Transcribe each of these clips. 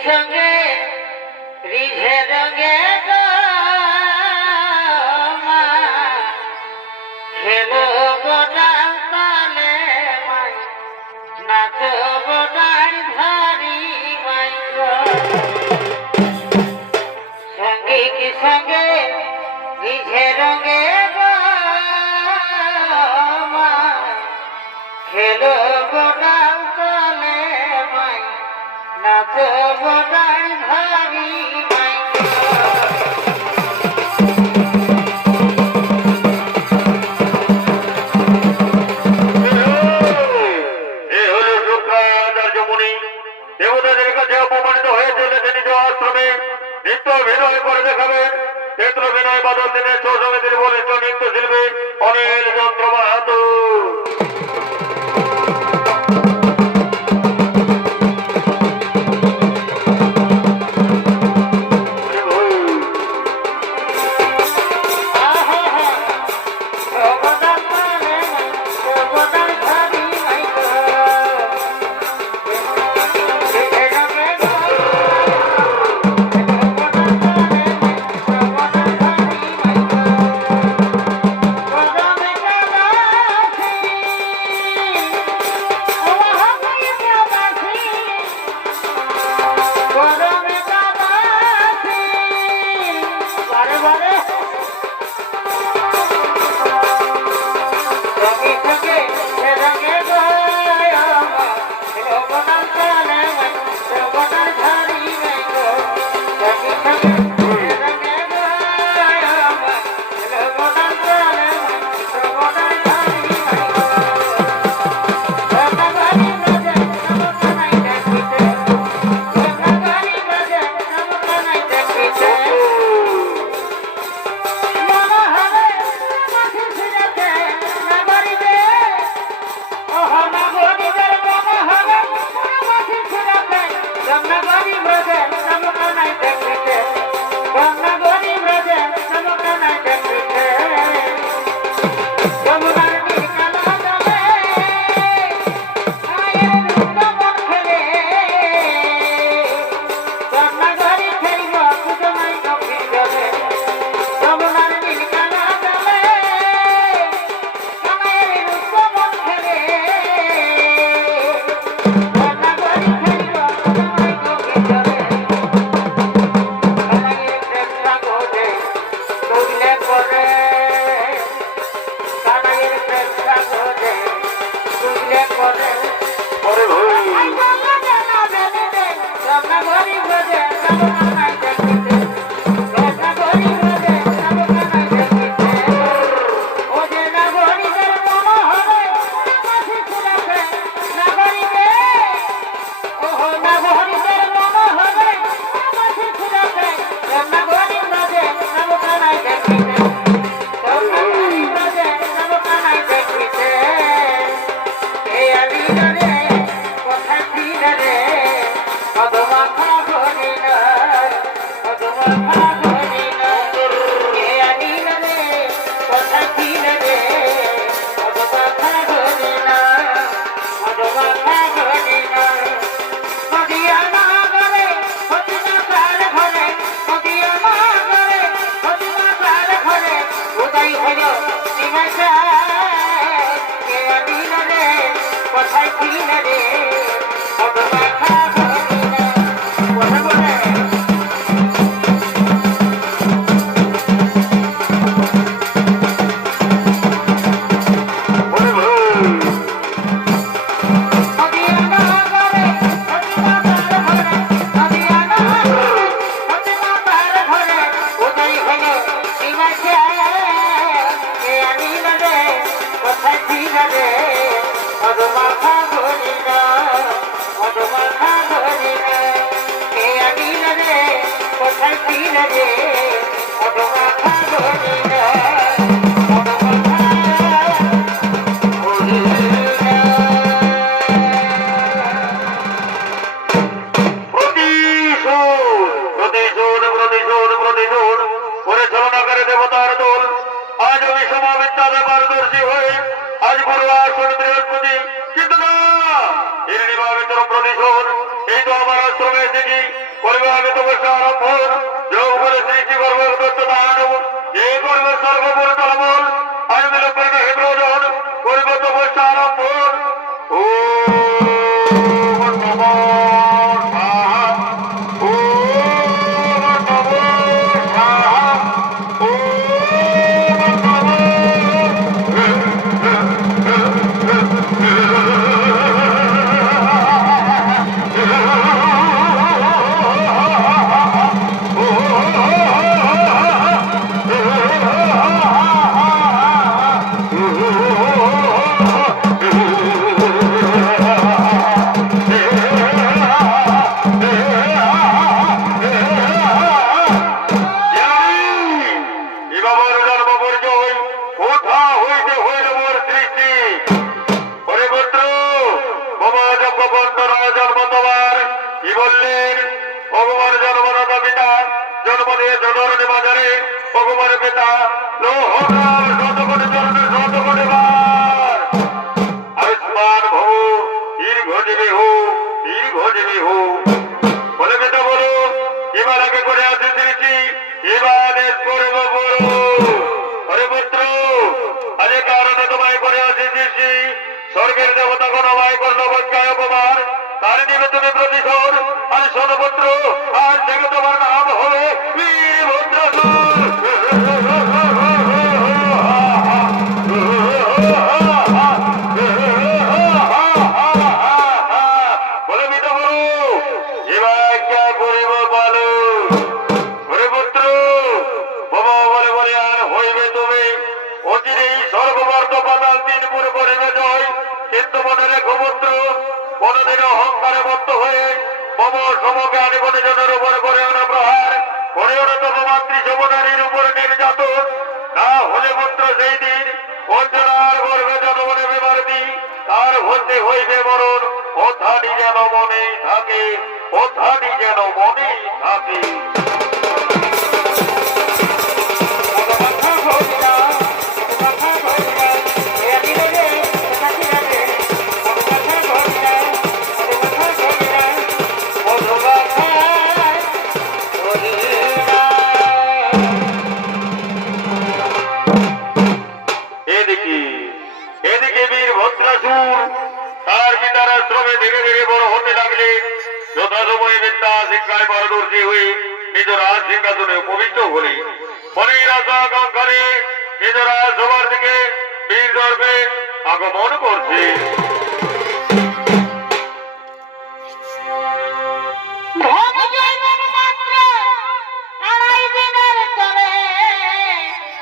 संगे रिझे रंगे खेलो गोटा ताले नाचो गोटाई धारी संगे की संगे रिझे रंगे खेलो गोटा ताले नाचो गोटाई धारी নিত্য বিনয় করে দেখাবেন ক্ষেত্র বিনয় বাদল দিনে ছৌ সমিতির বলিষ্ঠ নৃত্য শিল্পী অনিল চন্দ্র মাহাতো। কথা ভিতর প্রতিশোধ এই তো আমার আশ্রমে এসেছি করবে আমি তপস্যা আরম্ভ যোগ বলে সৃষ্টি করবো দানব যে করবে সর্বপুর তলমল আমি বিলম্বের না হেদ্রোজন করবে তপস্যা আরম্ভ ও ভগবান জন্মদাতা পিতা জন্ম দিয়ে জনরণে বাজারে ভগবানের পিতা লোহকাল শতকোটি জন্মের শতকোটি বার আয়ুষ্মান ভব দীর্ঘজীবী হো বলে পিতা বলো এবার আগে করে আসে দিয়েছি এবার করব বলো হরে পুত্র আজ কারণে তোমায় করে আসে দিয়েছি স্বর্গের দেবতা কোন আমায় করল বৈজ্ঞায় অপমান তার নিবে তুমি প্রতিশোধ আর সদপুত্র আর জেগে তোমার নাম হবে বীরভদ্রাসুর বলে মিটা বলো এবার কে করিব বলো হরে পুত্র বাবা বলে বলে আর হইবে তুমি অচিরেই স্বর্গবর্ত পাতাল দিন পুরো করিবে জয় কিন্তু মনে রেখো পুত্র কোনদিন অহংকারে বদ্ধ হয়ে মম সমকে আনিবনে জনের উপর করে আনা প্রহার করে ওরা তব মাতৃ যমনারীর উপর নির্যাতন না হলে পুত্র সেই দিন অঞ্জনার গর্ভে জনমনে বিমারতি তার হতে হইবে মরণ অথানি যেন মনে থাকে অথানি যেন মনে থাকে তার পিতার আশ্রমে ধীরে ধীরে বড় হতে লাগলেন যথাসময়ে বিদ্যা শিক্ষায় পারদর্শী হয়ে নিজ রাজ সিংহাসনে উপবিষ্ট হলে পরে রাজা আকাঙ্ক্ষারে নিজ রাজসভার দিকে বীর গর্ভে আগমন করছে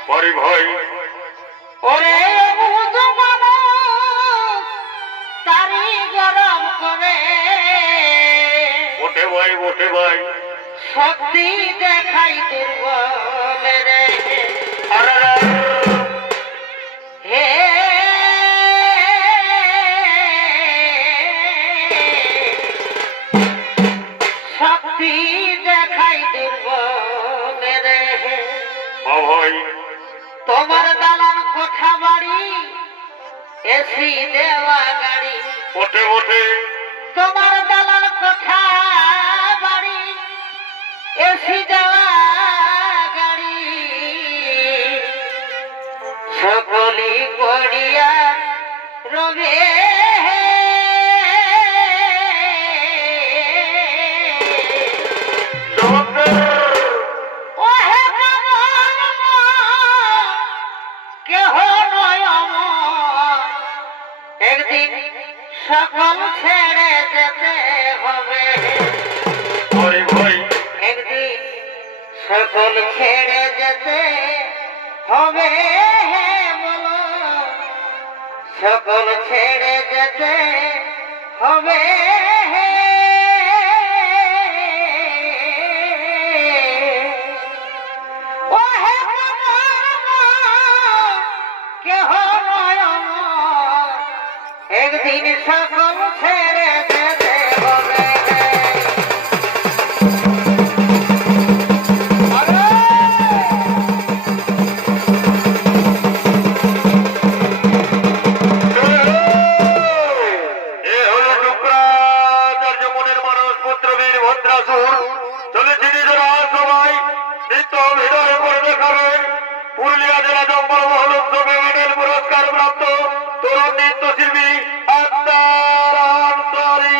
পরে ভাই ওরে ওঠে ভাই শক্তি দেখাই দুর্বল রে হে শক্তি দেখাই দুর্বল রে ভাই তোমার দালান কোঠা বাড়ি এসি দেওয়া গাড়ি ওঠে ওঠে তোমার দালান কোঠা বাড়ি এসি দেওয়া গাড়ি সকলি করিয়া রবে কেহ নয় একদিন সকল ছেড়ে যেতে হবে একদিন সকল ছেড়ে যেতে হবে বলো সকল ছেড়ে যেতে হবে কেহ নয় একদিন সকল ছেড়ে যেতে হবে এ হলো শুক্রা ভদ্রাসুর চলেছি নিজেরা সবাই নৃত্য অভিনয় করে দেখাবেন পুরুলিয়া জেলা জঙ্গল মহল উৎসবে মেডেল পুরস্কার প্রাপ্ত তরুণ নৃত্যশিল্পী আক্তার আনসারী।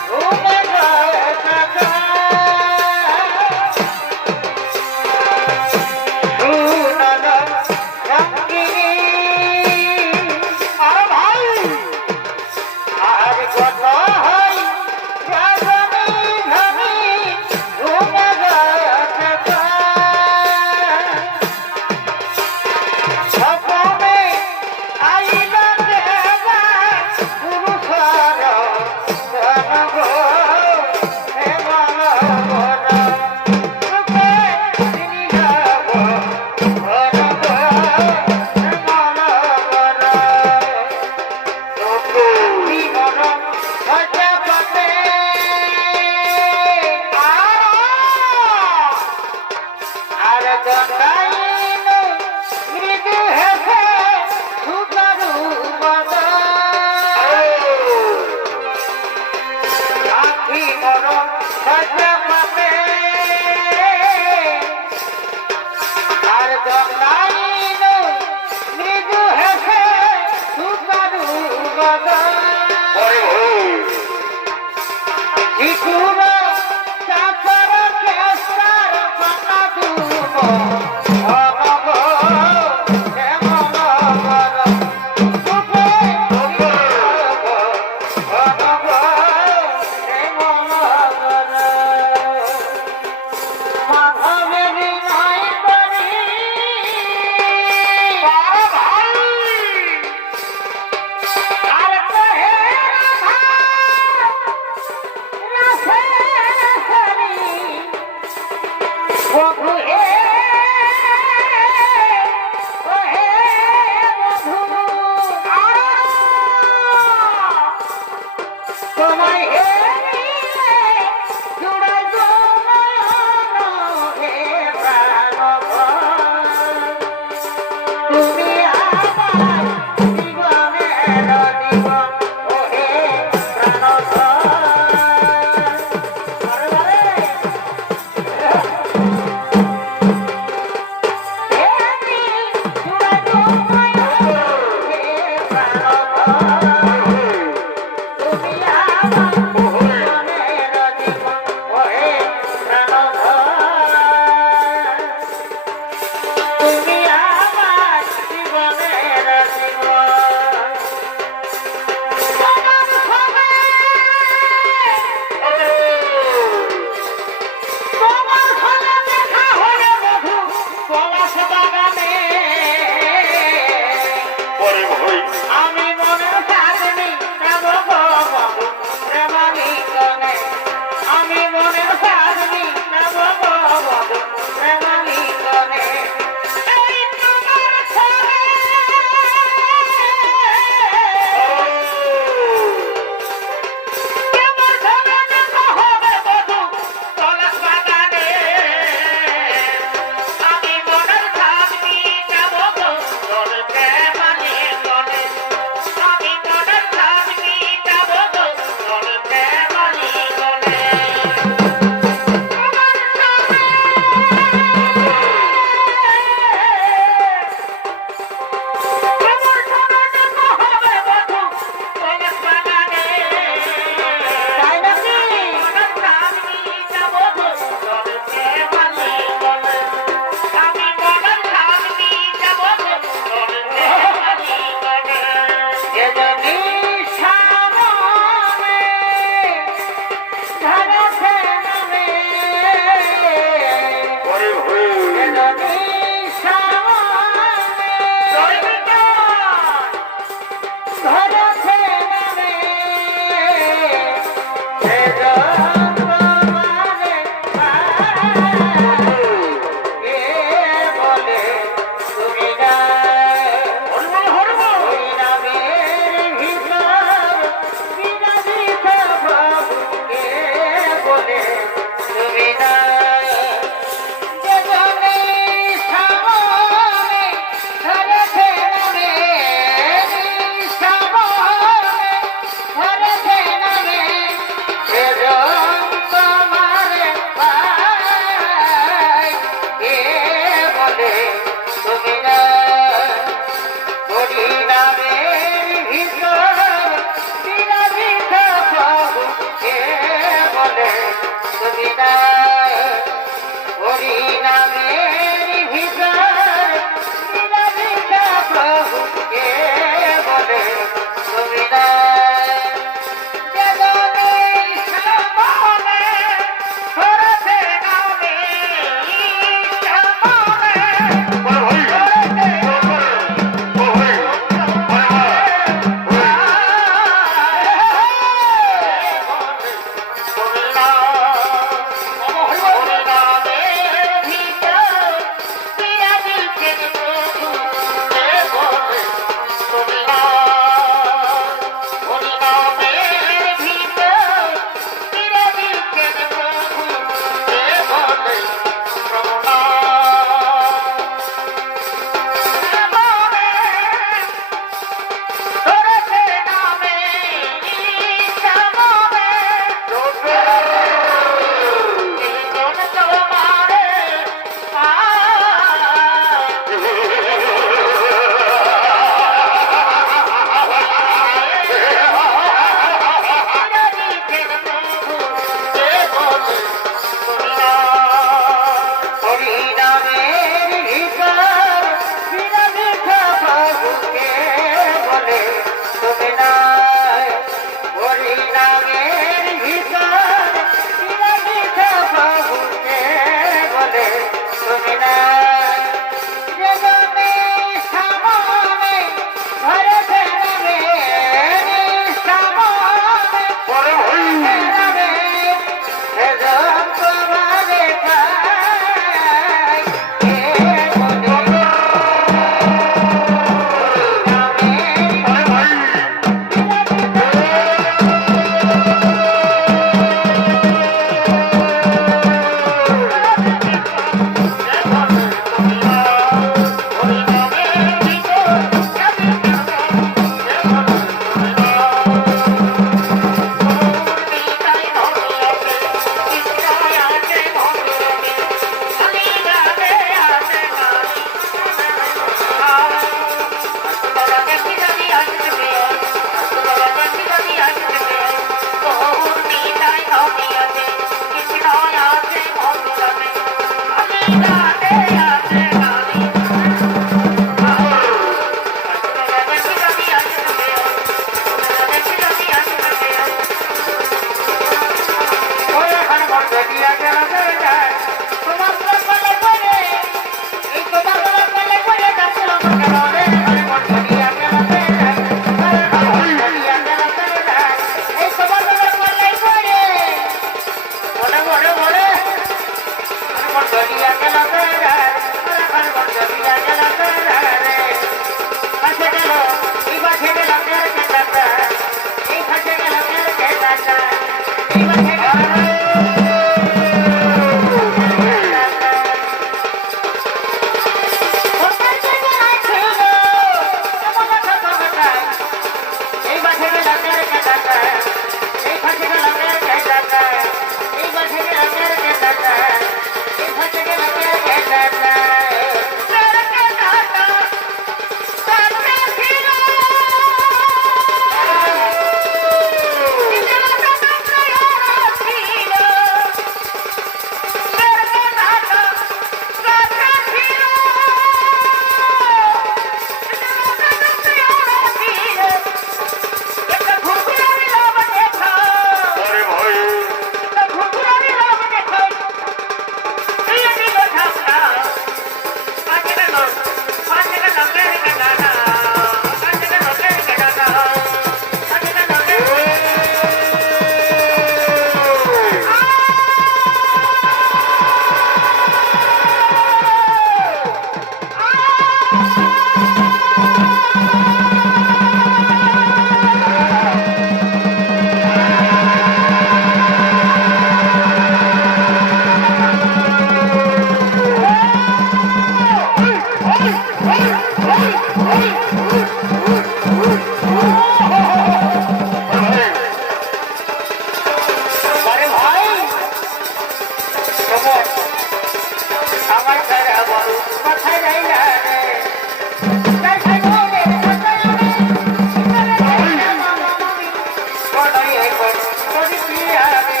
দেখি আমি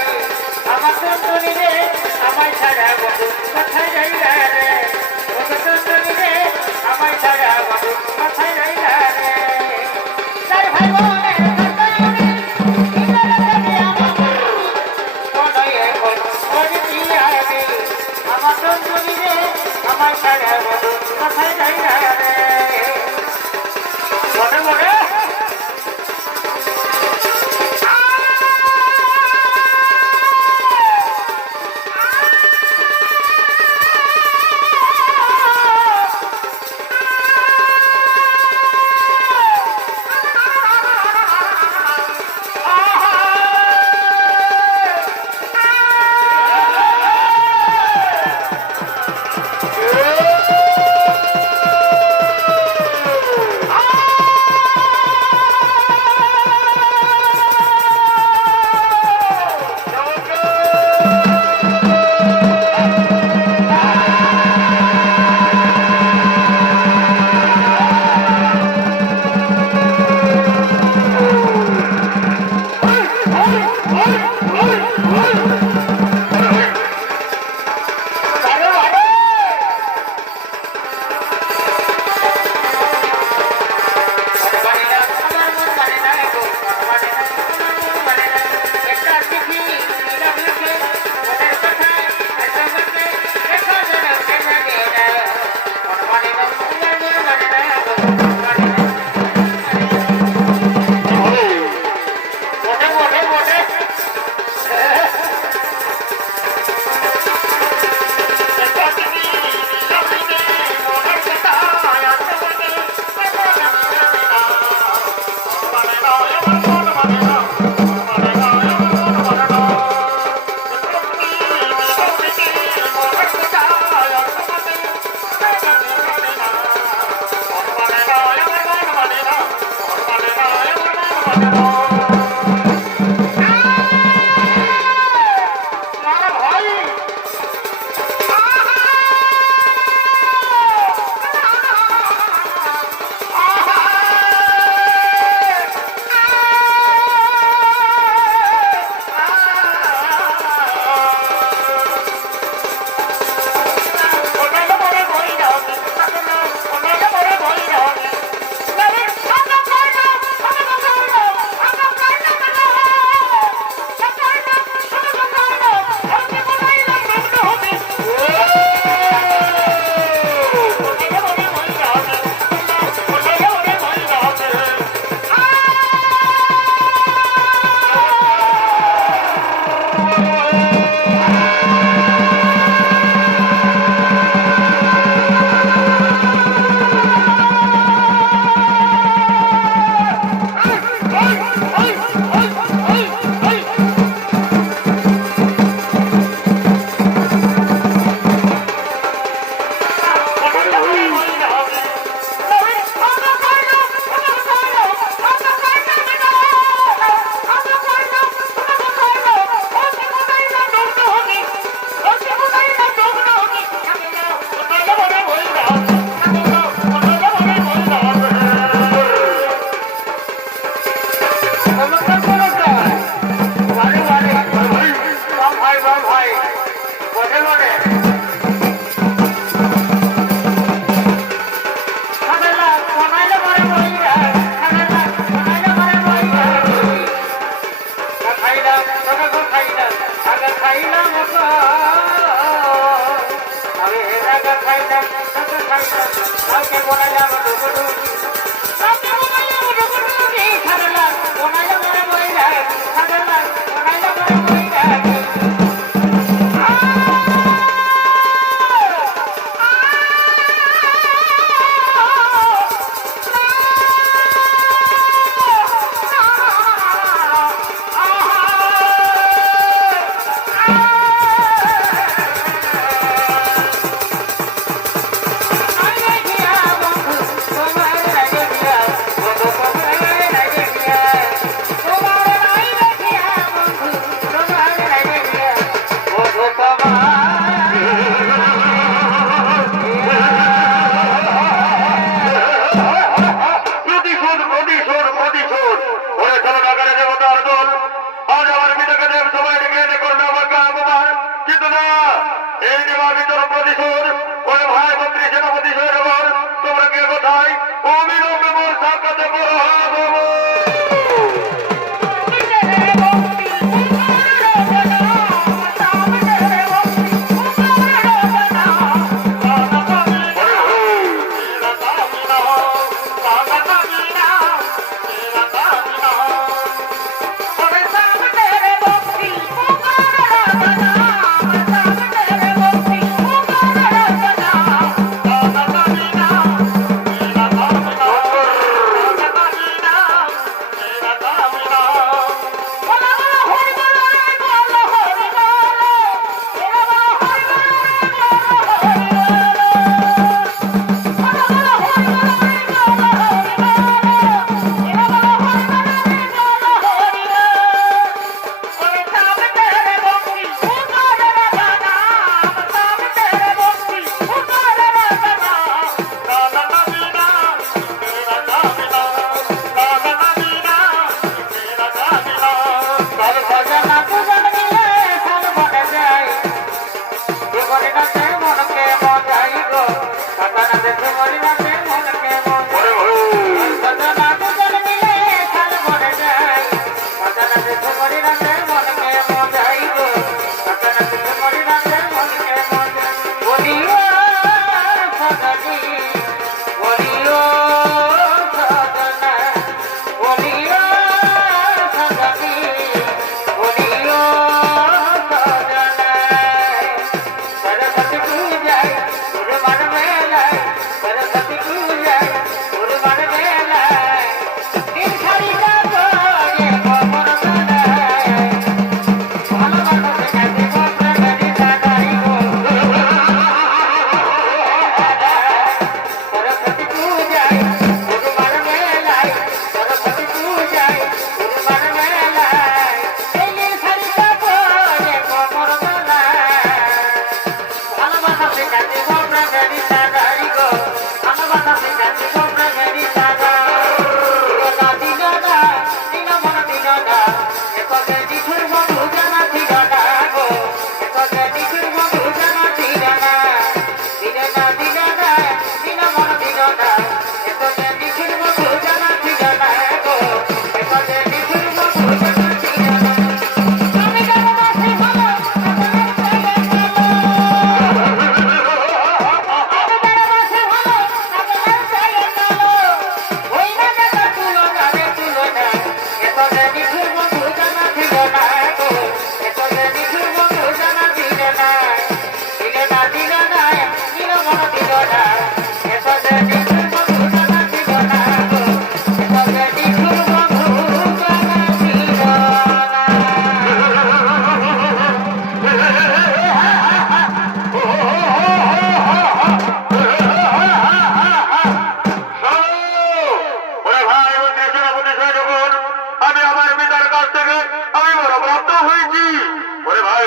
আমার সুন্দরী রে আমায় ছাড়া বন্ধু কোথায় যাইলা রে ও সুন্দরী রে আমায় ছাড়া বন্ধু কোথায় যাইলা রে তাই ভাই বোনে আমার সুন্দরী রে আমায় ছাড়া বন্ধু কোথায় যাইলা রে মনে মনে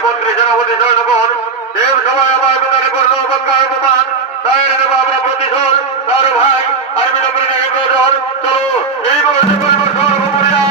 মন্ত্রী সেনাপতি সৈন্যগণ দেব সভায় আমার পিতারে করলো অপকার অপমান তাই দেবো আমরা প্রতিশোধ তার ভাই আর বিলম্বের নাকি প্রয়োজন চলো এই বয়সে করবো সর্বপরিয়া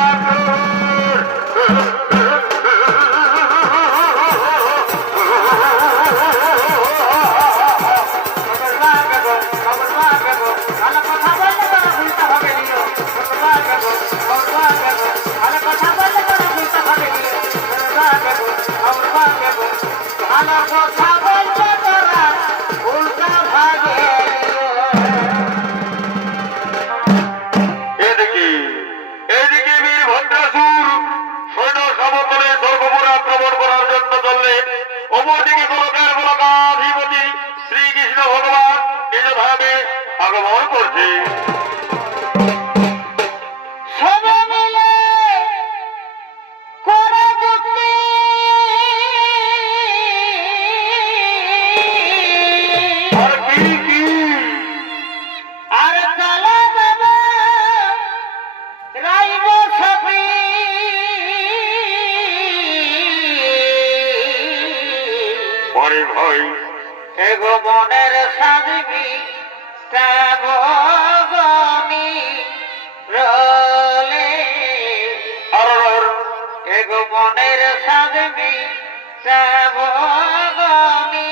এদিকে এদিকে বীর ভদ্রাসুর সৈন্য সমর্থনে স্বর্গপুর আক্রমণ করার জন্য চললেন অপরদিকে গোলকের গোলকাধিপতি শ্রীকৃষ্ণ ভগবান নিজ ধামে আগমন করছে আর কি কি পরে ভয় এগো মনের সাজবি শ্রাবণী রলে আর এগো মনের সাজবি শ্রাবণী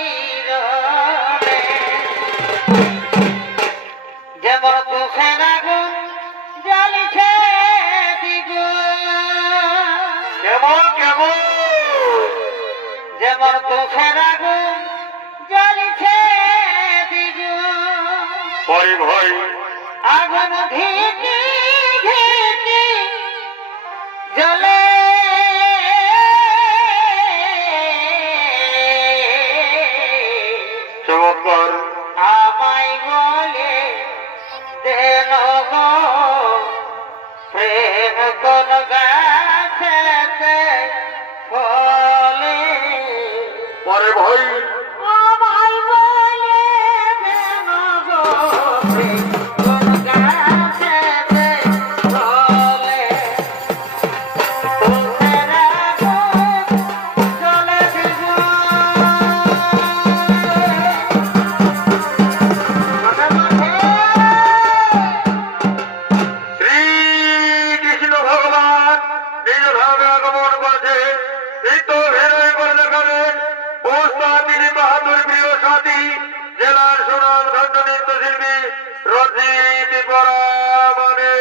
রলে যেমন তুষের আগুন জ্বালিছে দ্বিগুণ কেমন কেমন যেমন তুষের আগুন জ্বালিছে দ্বিগুণ পরে ভয় আগুন ধিকি ধিকি জ্বলে চমৎকার আমায় বলে দেন গো প্রেম কোন গাছেতে ফলে পরে ভয় আমায় বলে দেন গো প্রেম কোন গাছেতে ফলে তুষের আগুন জ্বলে দ্বিগুণ শ্রীকৃষ্ণ ভগবান নিজ ধামে আগমন করছে নিত্য হৃদয় করে দেখাবেন ওস্তাদ তিনি বাহাদুর প্রিয় সাথী জেলার সুনাম ধন্য নৃত্য শিল্পী রঞ্জিত বরামানে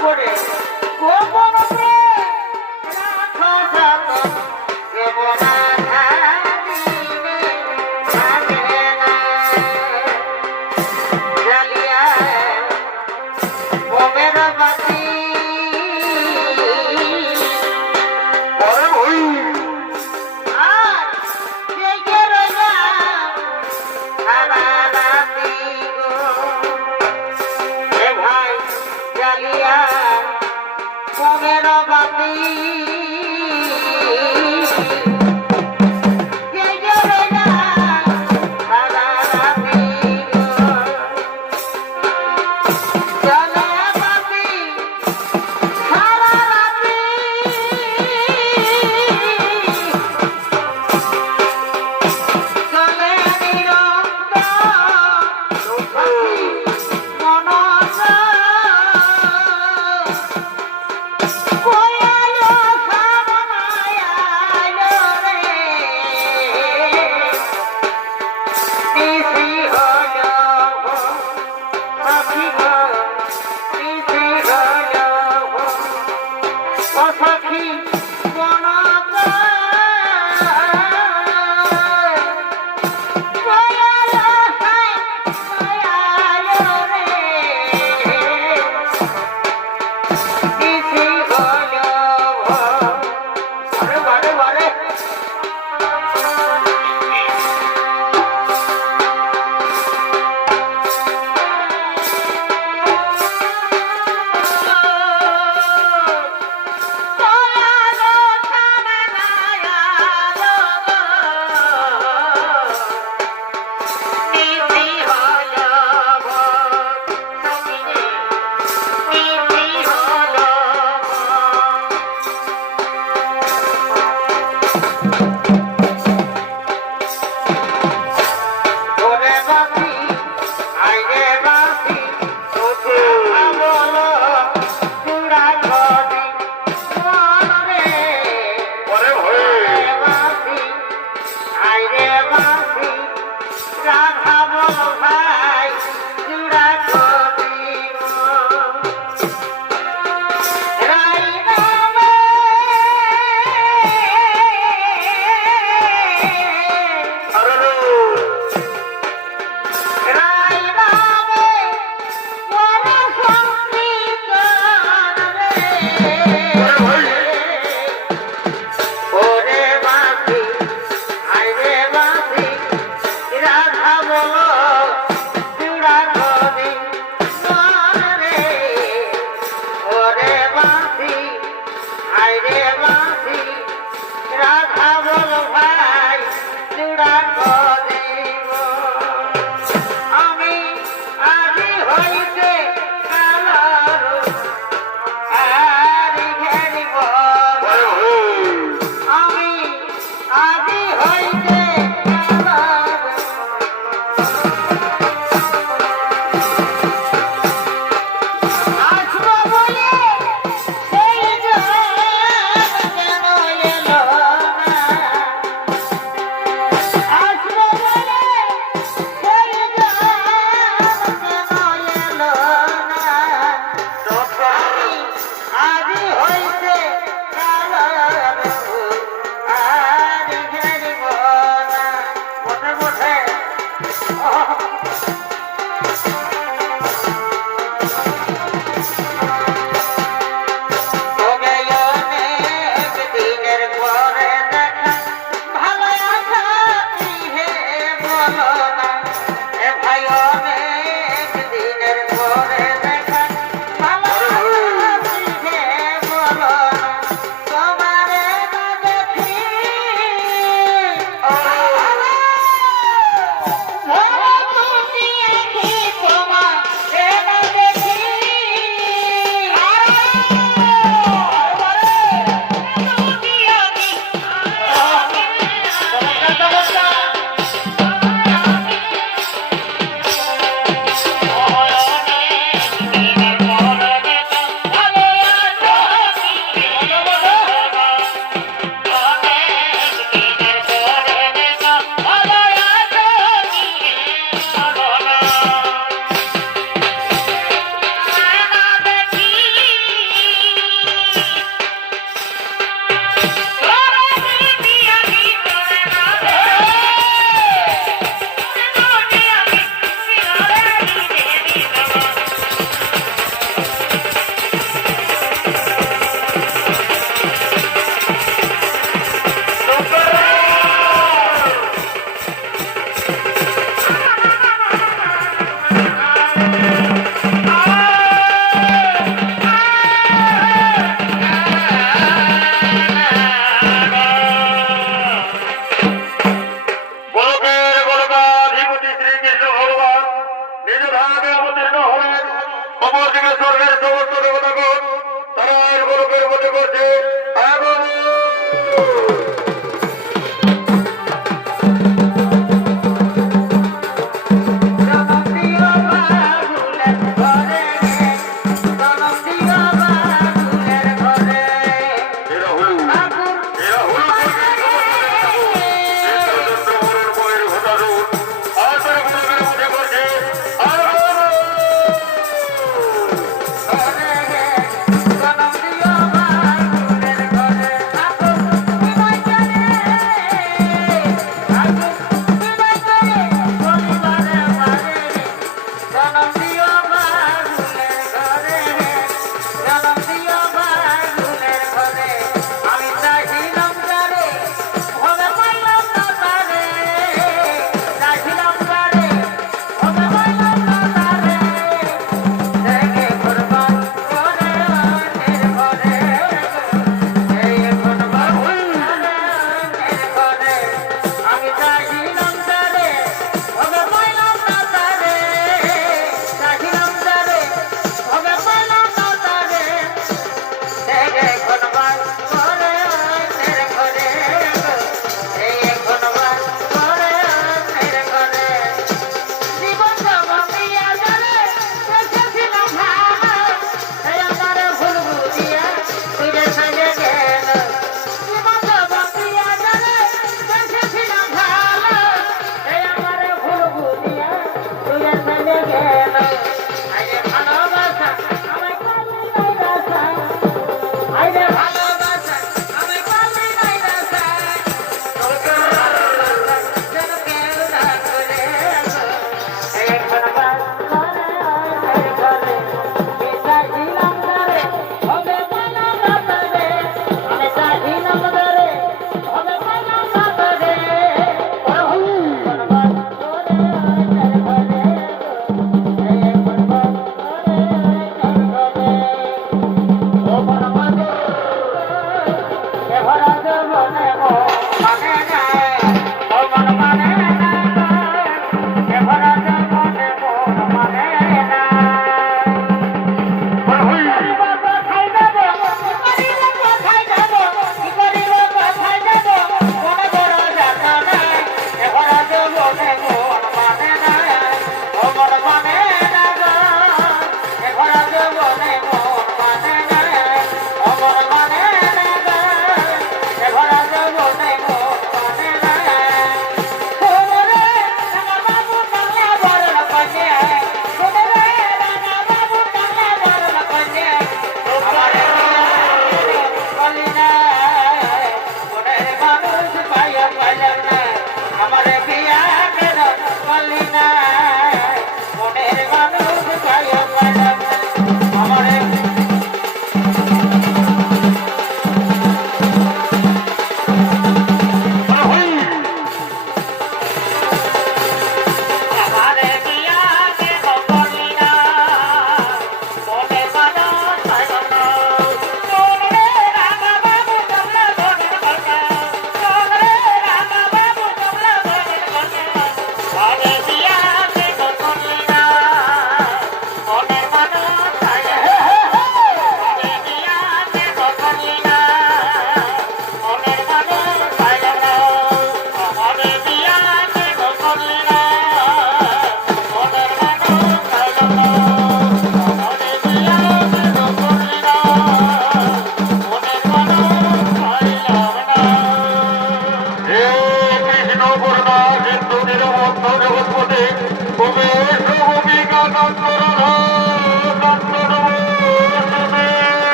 সাগরে গোপন প্রেম রাখো যতন দেবনা ধারিবে থাকে না জ্বালিয়া মোমের বাতি আরে ভাই আর জেগে রইলাম সারা রাতি গো এ ভাই জ্বালিয়া মোমের বাতি জেগে রইলাম সারা রাতি গো জ্বলে বাতি সারা রাতি চলে নিরন্তর পাখি মনসা কয়ালো সামনায় আইলো রে নিশি হলো পাখি গো নিশি হলো ও পাখি মনসা কয়ালো কয়ালো রে নিশি হলো বারে বারে বারে কয়ালো সামনায় আইলো নিশি হলো পাখি রে নিশি হলো ওরে বাসি আইরে বাসি তোকে বলো চূড়া গদি মরে আরে ভাই ওরে বাসি আইরে বাসি রাধা বলো ভাই চূড়া গদি রাই নামে আরে রাই নামে ওরে সংকীর্তন রে ওরে বাঁশি আইরে বাঁশি রাধা বলো চূড়া গদি রে ওরে বাঁশি আইরে বাঁশি রাধা বলো ভাই চূড়া গদি আমি আজি হইতে কালার আরি ঘেরিব আরে ভাই আমি আজি হইতে কালার আসব বলে সেই জন কেন এলো না আসব বলে সেই জন কেন এলো না আমি আজি হইতে কালার আরি ঘেরিব না বটে বটে তোকে অনেক দিনের পরে দেখা ভালো আছো কি হে বলো না এ ভাই অনেক দিনের পরে দেখা ভালো আছো কি হে বলো না তোমারে না দেখি ঘরে তুমি আছি তোমারে না দেখি এদিকে স্বর্গের সমস্ত দেবতাগণ তারা আর গোলকের মধ্যে করছে আগমন। এরা হলো স্বর্গের সমস্ত দেবতাগণ। চিত্রচন্দ্র হরণ বয়ের ঘটারূপ আর তারা গোলকের মধ্যে করছে আগমন।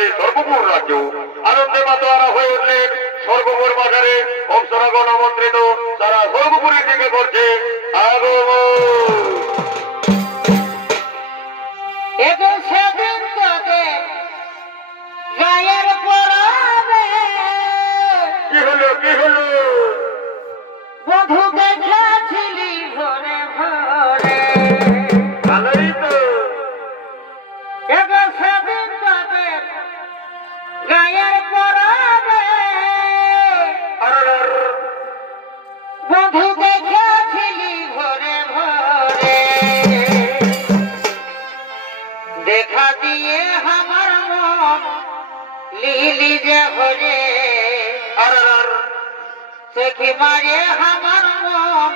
তাদের সর্বপুর রাজ্য আনন্দে মাতোয়ারা হয়ে উঠলেন। স্বর্গপুর বাজারে অপ্সরাগণ আমন্ত্রিত, তারা স্বর্গপুরের দিকে করছে আগমন। এখন সেদিন তোদের গায়ের পরাবে কি হলো কি হলো? বধূ দেখেছিলি ভরে ভরে। ভালোই তো। এখন সেদিন তোদের গায়ের পরাবে বধূ দেখেছিলি ভরে ভরে। দেখা দিয়ে আমার মন লিলি যে ভরে চোখে মারে আমার মন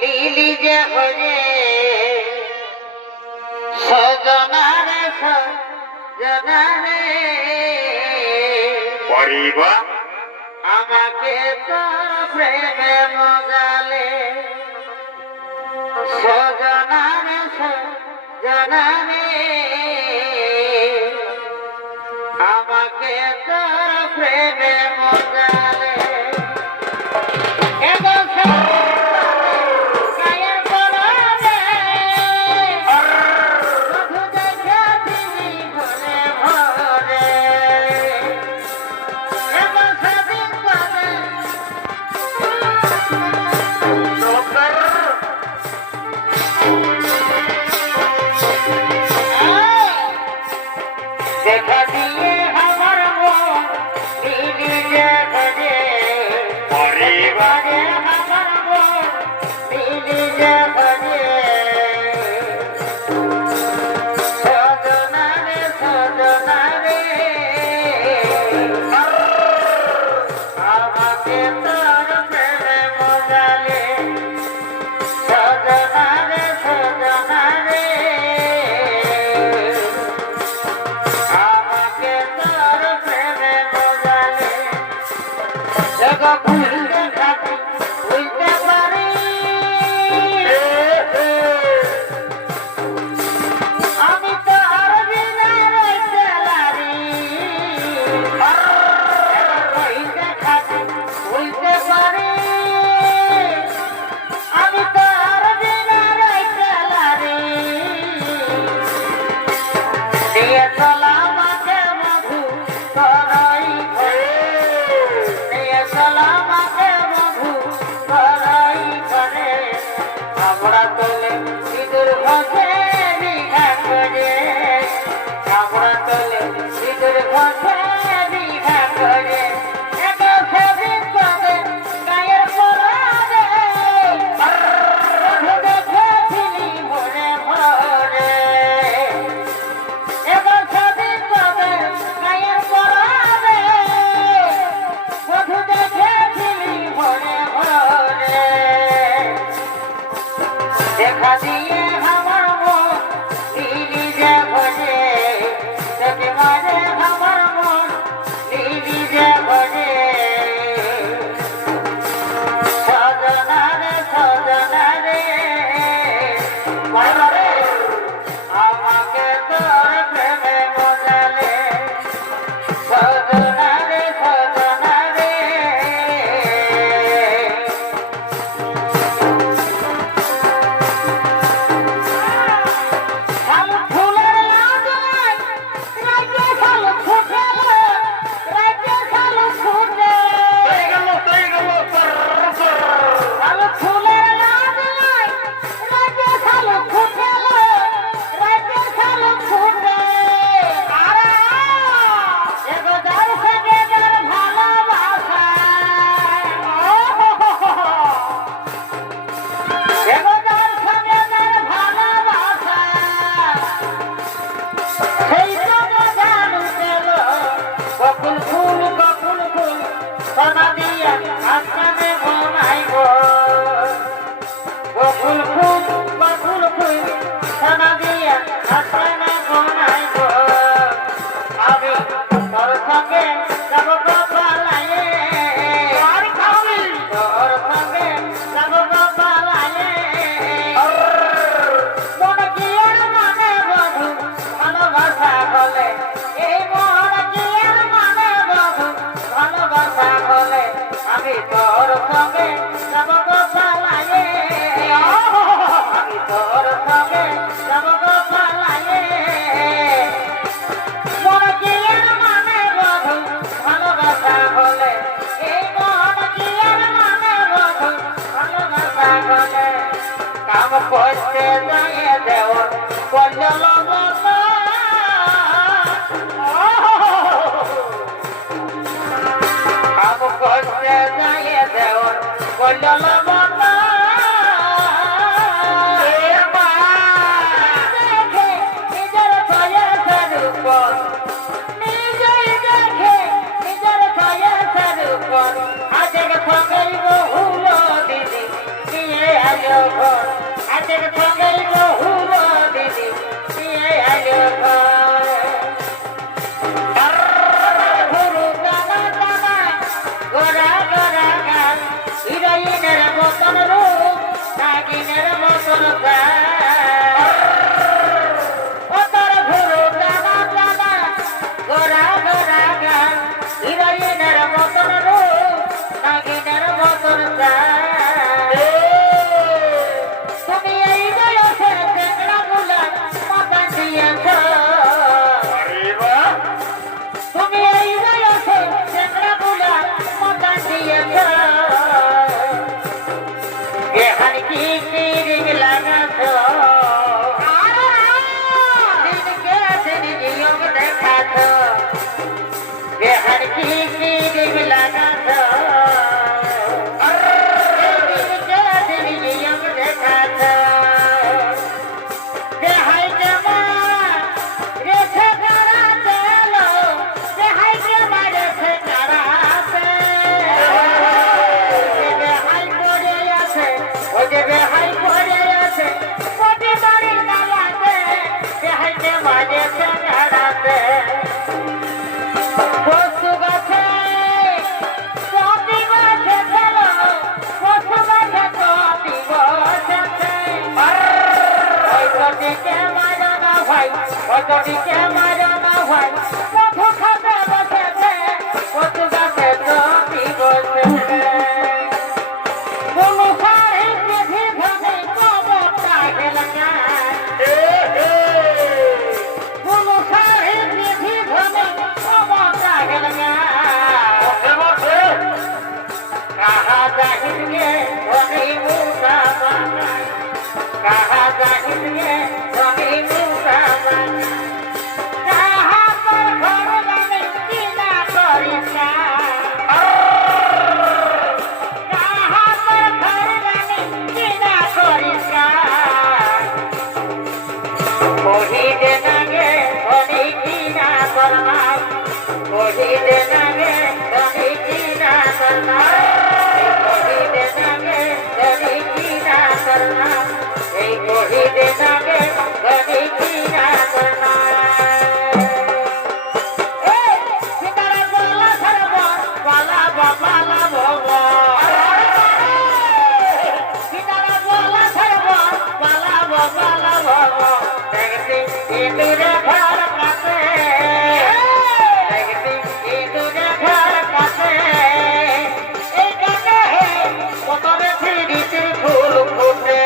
লিলি যে ভরে। সজনারে সজনারে পরিবা আমাকে তোর প্রেমে মজালে। সজনারে সজনারে আমাকে তোর প্রেমে মজালে। এগো গায়ের পরাবে বধূ দেখেছিলি ভরে ভরে। এগো সেদিন তোদের দেখা দিয়ে আমার মন লিলি যে ভরে। পরিবা আমার মন লিলি যে ভরে। সজনারে সজনারে আমাকে তোর প্রেমে মজালে। সজনারে সজনারে আমাকে তোর প্রেমে মজালে। দেখো ভুলতে থাকি ভুলতে পারি আমি তো আর বিনা রইতে লারি। ভুলতে থাকি ভুলতে পারি আমি তো আর বিনা রইতে লারি। দিয়ে চলা মাঝে মধু করই ঘরে। দিয়ে চলা মাঝে মধু করই ঘরে। আমরা তোলে সিঁদুর ঘষে বিঘা করে। আমরা তোলে সিঁদুর ঘষে বিঘা করে। এগো সেদিন তোদের গায়ের পরাবে বধূ দেখেছিলি ভরে ভরে। এবার সেদিন তোদের গায়ের পরাবে বধূ দেখেছিলি ভরে ভরে। আমি তোর সঙ্গে যাব গো পালায়ে আমি তোর সঙ্গে যাব গো পালায়ে মন কি আর মানে বধু ভালোবাসা হলে এই মন কি আর মানে বধু ভালোবাসা হলে কাম করতে যায় দেওর কল্যাণ কাম করতে যায় দেওর কল্যাণ নিজের ভয়ের উপর নিজেই দেখে নিজের ভয়ের উপর আজের সঙ্গেই বহুল দিদি নিয়ে আলো ঘর আজের সঙ্গেই বহুল দিদি নিয়ে আলো ঘর গুরু দানা দানা গোরা গোরা গান হিরোইনের মতন রূপ নাগিনের মতন গান ও তোর গুরু দানা দানা গোরা গোরা গান হিরোইনের মতন রূপ নাগিনের মতন গান তুমি এই বয়সে চেংড়া গুলা মাথা দিয়েছ তুমি এই বয়সে চেংড়া গুলা মাথা দিয়েছ এখান কি কিরিং লাগাছ দিনকে দিন নিয়ম দেখাছ এখান কি কিরিং লাগাছ দিনকে দিন নিয়ম দেখাছ দেহাই জমা রেখে করাতে লো দেহাই জমা রেখে করাতে দেহাই পড়ে আছে ও যে দেহাই পড়ে আছে কোটি বাড়ি নালাতে দেহাই জমা রেখে করাতে পশু গাছে কপি গাছে ফেলো পশু গাছে কপি গাছে ওই কপিকে মারো না ভাই ওই কপিকে মারো না ভাই মধু খাতে বসেছে পশু গাছে কপি বসেছে কোনো সারি বিধি ভাবে কবরটা গেল না কোনো সারি বিধি ভাবে কবরটা গেল না কাহা জাহিরে ধনী মুখা বানায় কাহা জাহিরে ধনী মুখা বানায় কাহা পর ঘর বানে কিনা করিস না কাহা পর ঘর বানে কিনা করিস না কহিতে নাগে ধনী কিনা করমা কহিতে নাগে ধনী কিনা করমা কহিতে নাগে ধনী কিনা করমা এই কহিতে নাগে ধনী কিনা করমা সীতারা বলা সর্ব পালা বাপালা ভগা সীতারা বলা সর্ব পালা বাপালা ভগা দেখতে ইন্দুরে ঘর কাছে দেখতে ইন্দুরে ঘর কাছে এই গানে কতরে ফিরিতে ফুল ফুটে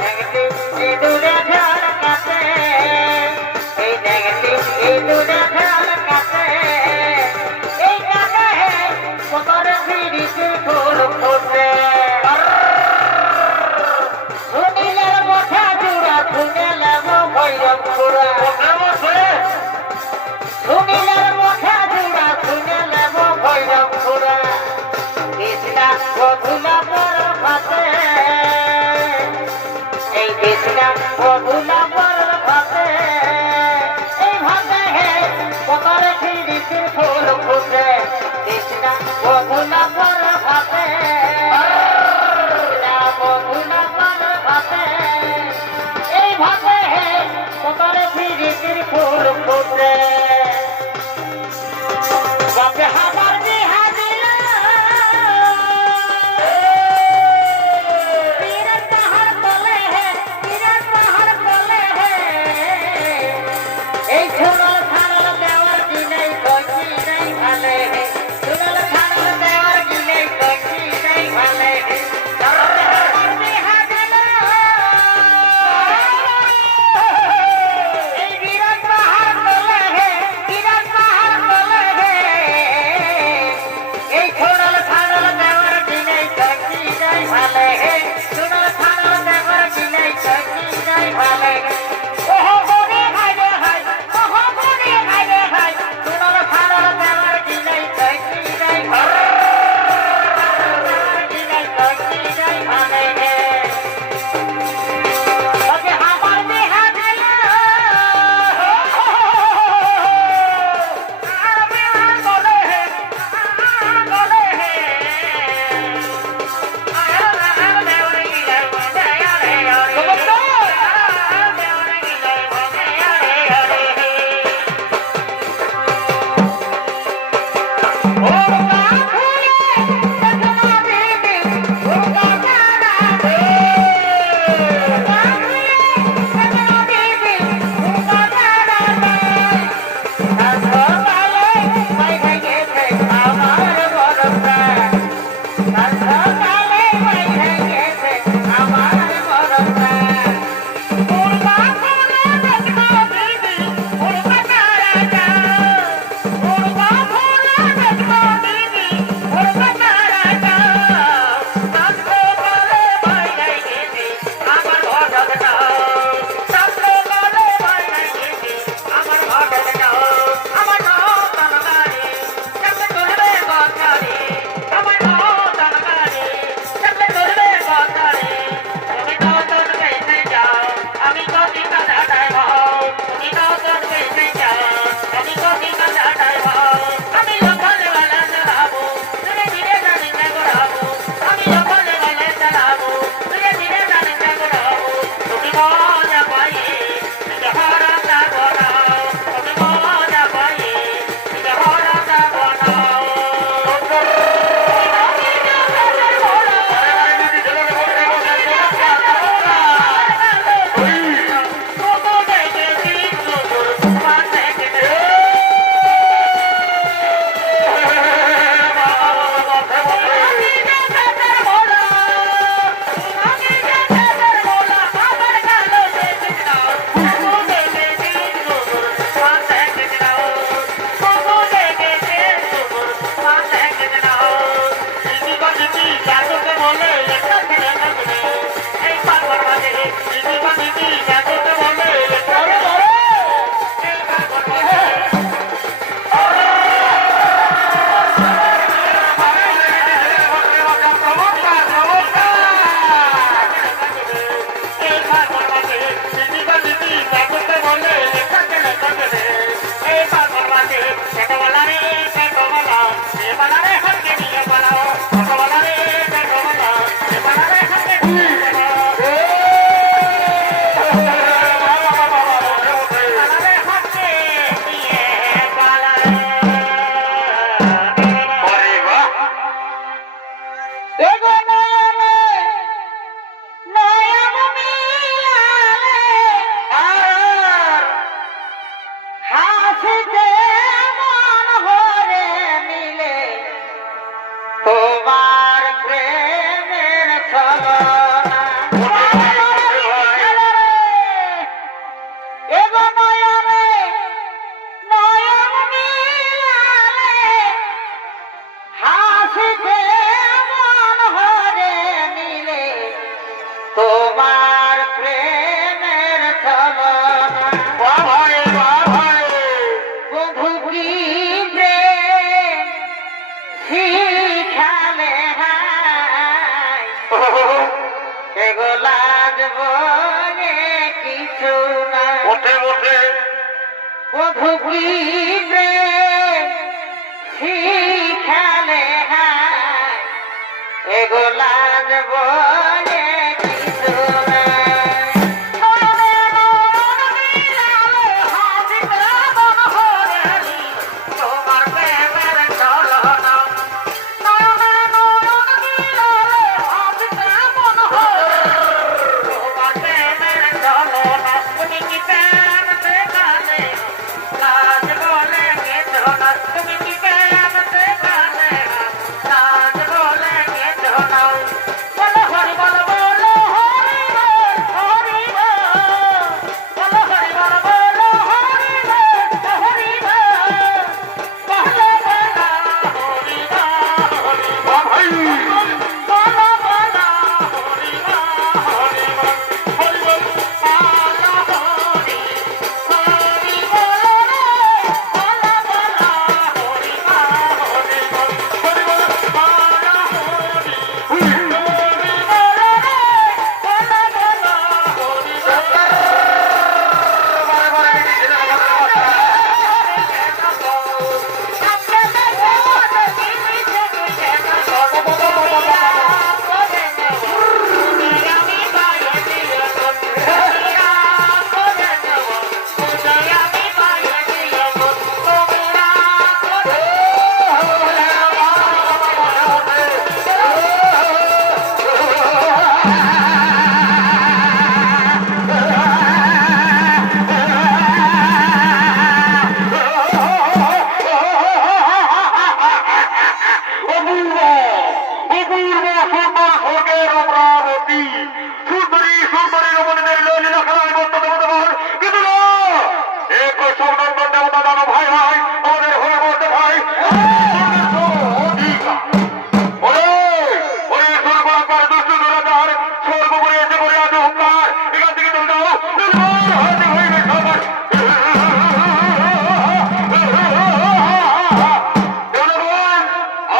দেখতে ইন্দুরে ঘর কাছে এই দেখতে ইন্দুরে ঘর কাছে এই গানে কতরে ফিরিতে ফুল ফুটে শুনিলে মোটা জুড়া শুনিলে ভৈরব পুরা শুনিলে মোটা জুড়া শুনিলে ভৈরব পুরা কৃষ্ণা বধুলা পর ভাতে এই কৃষ্ণা বধুলা পর ভাতে এই ভাতে হে কতরে খিড়িতে ফুল ফুটে কৃষ্ণা বধুলা পর ভাতে কৃষ্ণা বধুলা পর ভাতে এই ভাতে হে কতরে খিড়িতে ফুল ফুটে বাপে হামার বিহা দিল সকালে বাইরে গেছে আমার মরণটা পূর্বা ফুলে দেখবো দিদি পূর্বা তারাটা পূর্বা ফুলে দেখবো দিদি পূর্বা তারাটা সকালে বাইরে গেছে আমার মরণটা সকালে বাইরে গেছে আমার মরণটা আমার নতুন গাড়ি চাপে তুলবে বছরে আমার নতুন গাড়ি চাপে তুলবে বছরে তুমি নতুন বেঁচে যাও আমি কবি কাঁদা ডাইব তুমি নতুন বেঁচে যাও আমি কবি কাঁদা ডাইব আমি লম্বলে বেলা চালাবো ধীরে ধীরে জানিতে ঘোরাবো আমি লম্বলে বেলা চালাবো ধীরে ধীরে জানিতে ঘোরাবো তুমি মজা পাই তুমি হরতা বনাও তুমি মজা পাই তুমি হরতা বনাও আরে বাহ তোমার প্রেমের ছলনা এগো নয়নে নয়ন মিলালে হাসিতে মন হরে মিলে তোমার প্রেমের ছলনা বাহ ভাই বাহ ভাই বধূ কি প্রেম শিখালে হায় এগো লাজ বলে কিছু না ওঠে ওঠে বধূ কি প্রেম শিখালে হায় এগো লাজ বলে কিছু না নয়নে নয়ন মিলালে হাসিতে মন হরেনি তোমার প্রেমের ছলনা নয়নে নয়ন মিলালে হাসিতে মন হরেনি তোমার প্রেমের ছলনা তুমি কি প্রেম দেখালে লাজ বলে কিছু না তুমি কি প্রেম দেখালে লাজ বলে কিছু না বলো হরি বলো সুন্দর স্বর্গের অমরাবতী সুন্দরী সুন্দরী রমণীদের লীলা খেলায় বন্ধ দেবতার কিন্তু না এক সৌনন্দন দেবতা দানো ভাই ভাই আমাদের হয়ে বলতে ভাই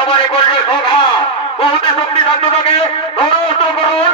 আমার একবার সভা বহুতে শক্তি জানতে থাকে ধরো করুন